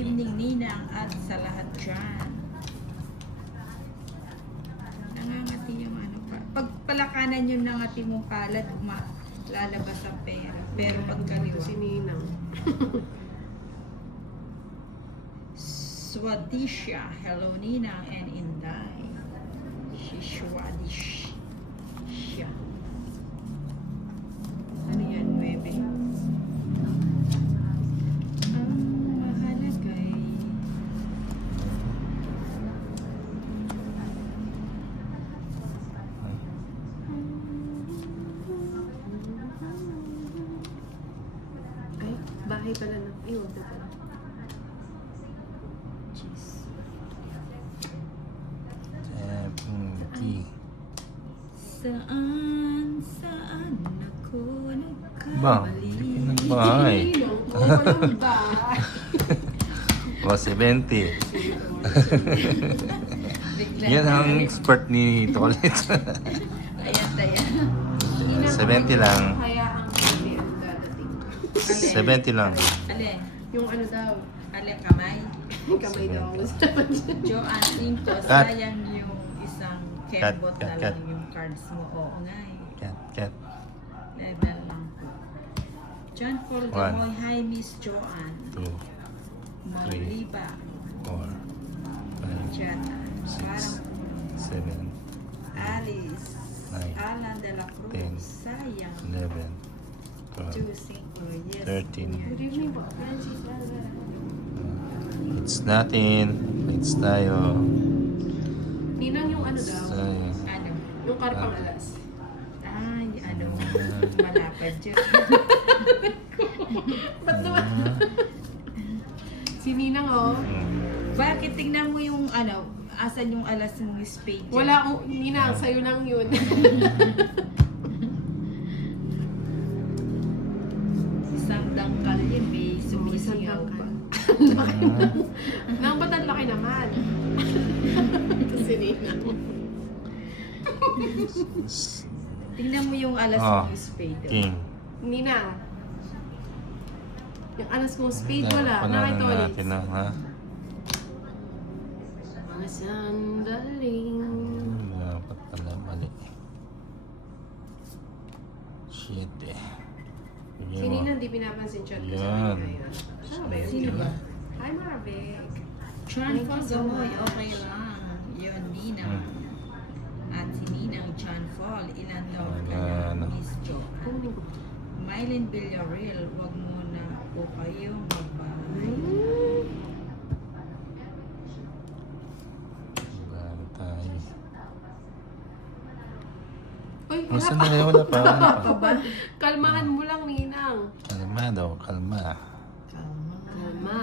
evening, Ninang, at sa lahat dyan. Nangangati yung ano pa. Pag palakanan yung nangati mong palad, lalabas ang pera. Pero pag kaliwa. Si Ninang. Swadisha. Hello, Ninang and Inday. Shishwadish. Siya. Ano yan, 9? Ang mahalagay. Ay, bahay pala na. Ay, wag na pala. Jeez. 70. Saan ako Ba, nagkamali? hindi ng bahay. Ninong, oo, walang bahay. O, 70. Bigla Yan na. ang expert ni Tolet. Ayan, ayan. 70 lang. Kaya ang baby ang dadating. 70 lang. Alin? Yung ano daw, Alin kamay? kamay daw ang gusto. Joanne, tingko, Cut. sayang yung isang Cut, kembot cut, na cut. lang yung cards mo. Oo nga eh. Cat. Level lang po. John Paul One. Gamoy, hi Miss Joanne. 2, Mauliba. 4, 5, Jata. Parang 7, Alice. Nine. Alan de la Cruz. 10. Sayang. 11, 12, 2, 5. Yes. 13. Good evening po, Francis. It's natin. It's tayo. Ninang yung ano daw, Tayo. Ano? yung karpang alas. Ay, ano? Malapad dyan. Ba't naman? Si Ninang oh. Bakit tignan mo yung ano, asan yung alas ng spade dyan? Wala akong, Ninang, sa'yo lang yun. Isang dangkal yun, may Isang sumisigaw dangkal. pa. Nang ba't ang laki naman? Si Ninang. Tignan mo yung alas Ah, ng spade. King. Ninang. Yung alas mong spade wala. Nakita ulit. natin na, ha? Mga sandaling. Dapat pala mali. Shit eh. Si Bigyan mo. Ninang di pinapansin chat ko sa Yan. kanya ngayon. Sabi, Sino ba? Hi Marabek. Chan Thank you so Gamoy, much. okay lang. Yun, Ninang. At si Ninang Chan Fall, ilan taon ka Ano? na, Miss Jo? Kunin ko. Mylene Villarreal, wag muna po kayo magbahay. Bago tayo. Uy, Ang wala pa. sandali, wala pa. Wala pa. ba? Kalmahan mo lang, Ninang. Kalma daw, kalma. Kalma.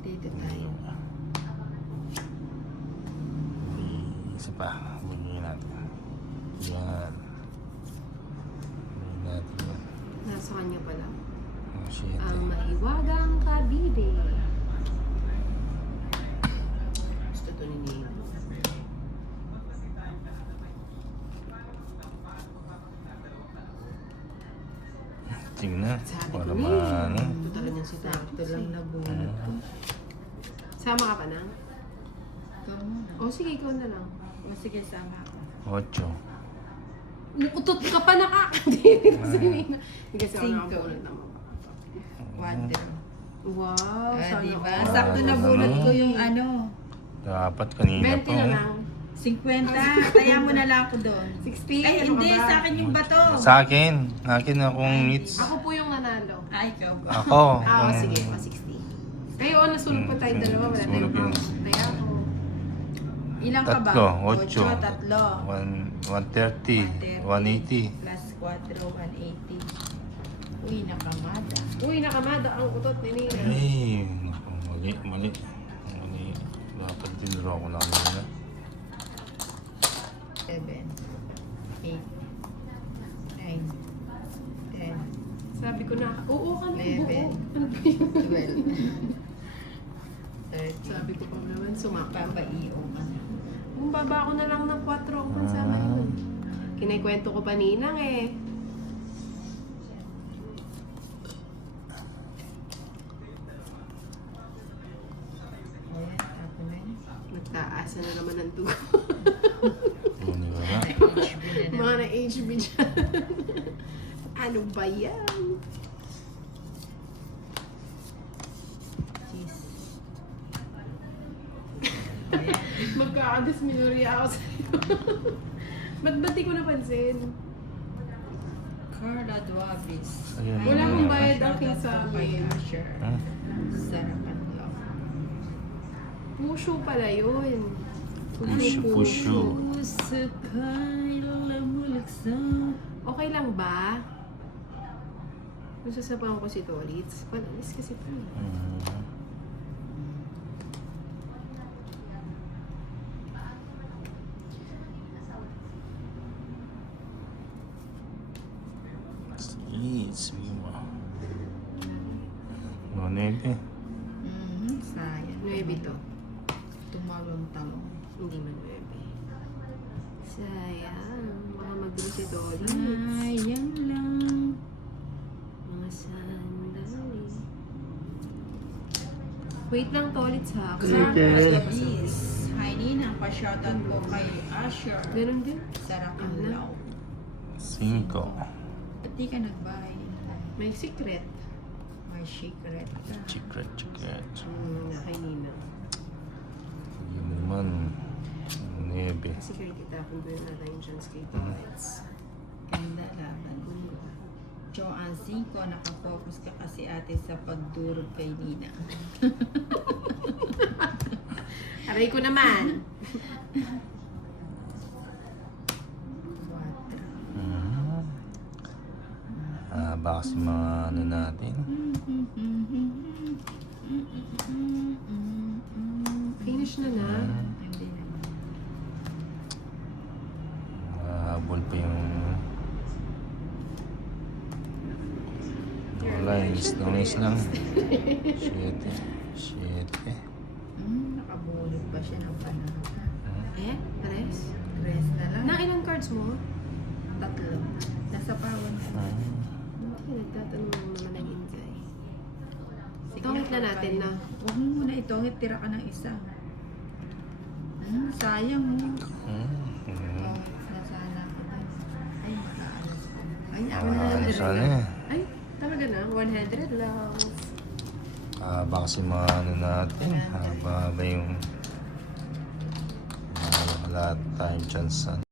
Dito tayo. Isa pa. Bigyan natin. Yan. Bigyan natin yan. Nasa kanya pala. Oh, shit Ang eh. mahiwagang kabide. Gusto to ni Ninang. Tingnan. Sabi Para ko ni. maano. Ito talaga niyang si Sakto lang nabunot ko. Sama ka pa na? Ikaw muna. O sige, ikaw na lang. O sige, sama ako. 8. Mukutot ka pa nakakadiri si Ninang. Hindi kasi ako Cinco. nakabunod naman. Quadro. Wow, Ah, sana diba? all. Sakto nabunot ko yung ano. Dapat kanina 20 pa. na oh. lang. 50. Taya mo na lang ako doon. 60? Ay, Ano hindi. ka ba? Sa akin yung bato. Sa akin. Akin akong hits. Ako po yung nanalo. Ay, ikaw ba? Ako. Ah, kung- sige. 60. Kayo, nasulog pa tayong dalawa. Wala tayong Sulog yun. hawak. Kaya ako. Ilang ka ba? Tatlo. 8, 8. tatlo. 130. 180. Plus 4, 180. Uy, nakamada. Uy, nakamada ang utot ni Nina. Ay, naku, mali. Mali. Dapat dinuro ko na kanina. 7, 8, 9, 10, Sabi ko na, oo ka na buo. 11. Ano ba yun? 12, 13. Sabi ko pa naman, sumaka. Papaiyo ka na. Kung baba ko na lang ng 4 kung sama yun. Kinikwento ko pa Ninang eh. Asa na naman ang dugo? Hindi ba nga? HB na Mga naman. na-HB dyan. Ano ba yan? Jeez. Magkakadisminorya ako sa'yo. Ba't di ko napansin? Carla Duavis. Ayan, Wala ayan, akong ayan. bayad aking sa akin. Hmm? Sarapan lang. Pusho pala yun. Pusyo. Sakay lamulaksa. Okay lang ba? Kung sasabahan ko si Tolitz, panalis kasi ito. Hmm. Sige mo. Manebe. Sayang. 9 to. Tumalong-talong. Hindi man 9. Sayang. Mga magdalo si Tolitz. Sayang lang. Mga sandali. Wait lang, Tolitz ha. Okay. Yes. Hi Nina, pa-shoutout ko kay Asher. Ganun din. Sarapan lang. 5. Ba't di ka nagbahay? May secret. May secret ka. Secret. Na kay Nina. Yun naman. 9. Kasi kay Tita, kung doon natin yung chance kay Tolitz. Ganda laban. Joanne 5, nakafocus ka kasi ate sa pagdurog kay Nina. Aray ko naman. 4. Baka si mga ano natin. Finish na na. Hindi naman. Habol pa yung lines lang. 7. Nakabulot pa siya ng panahon. Eh? Pares? Rest na lang. Na ilang cards mo? 3. Nasa pawan ka. Okay, nagtatanong lang naman ng Inzay. Sige, Tongit na natin na. Huwag mo muna itongit, tira ka ng isa. Sayang mo. Nasana ka na. Ay, makaalas ko. Ay, ako na lang. Sana. Ay, talaga na. 100 lang. Baka si mga ano natin. Haba yung wala tayong chance.